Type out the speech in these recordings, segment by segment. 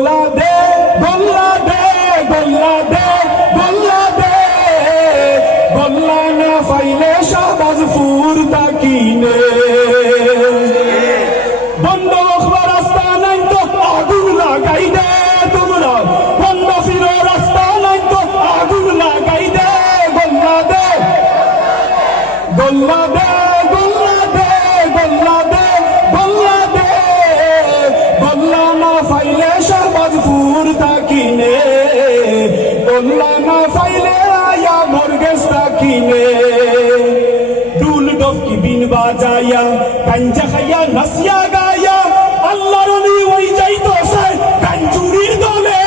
গোল্লা দে গোল্লা দে গোল্লা দে গোল্লা দে গোল্লা না। ফাইলে শাহবাজ ফুর তাকিনে বন্ধ রাখবা রাস্তা নাই তো আগুন লাগাই দে ফাইলে শাহবাজ ফুর তাকিনে গোল্লা না ফাইলে আয়া মুরগেস তাকিনে। ডুল ডফকি বিন বাজায়া কাঞ্জা খাইয়া, নাসিয়া গায়া, আল্লাহর নি ওই যাইতো সাই কাঞ্জুরির দলে।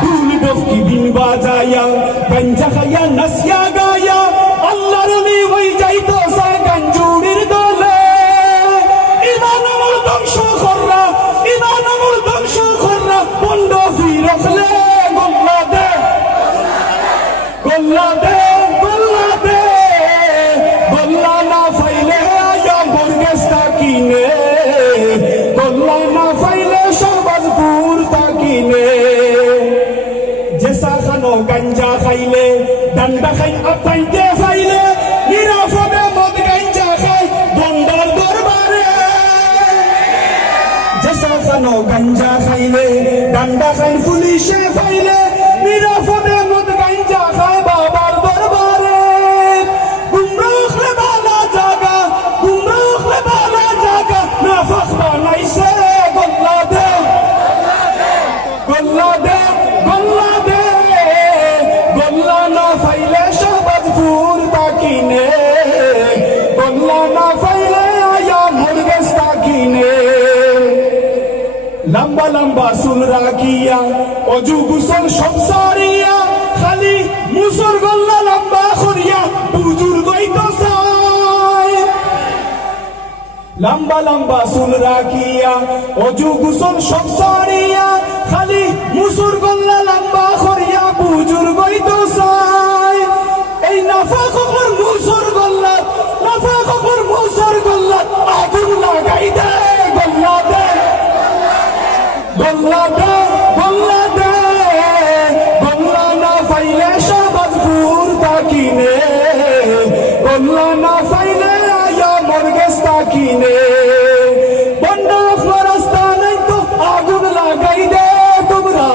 ডুল ডফকি বিন বাজায়া কাঞ্জা খাইয়া, নাসিয়া গায়া, আল্লাহর নি ওই যাইতো কাঞ্জুরির দলে। ইমান কররা ইমান আমল ধ্বংস কররা বন্ধ ফিরখলে গোল্লা দে গোল্লা দে গোল্লা দে গোল্লা না ফাইলে আয়া মুরগেস তাকিনে গোল্লা না ফাইলে সবাজ পুর তাকিনে জেসা খানো গাঞ্জা খাইলে, ডান্ডা খাই আপাইতে ফাইলে নিরাফবে মদ গাঞ্জা খাই দন্ডার দরবারে। জেসা খানো গাঞ্জা খাইলে ডান্ডা খাই পুলিশে লম্বা লম্বা চুল রাখিয়া, অজু গুসল সব সারিয়া, খালি মুসর গল্লা লম্বা করিয়া বুজুর গইতো লম্বা লম্বা চুল রাখিয়া, অজু গুসল সব সারিয়া, খালি মুসর গল্লা লম্বা গল্লা দে গল্লা না ফাইলে সবাজ ফুর তাকিনে গল্লা না ফাইলে আয়া মরগেস তাকিনে রাখবা রাস্তা নাই তো আগুন লাগাই দে তোমরা।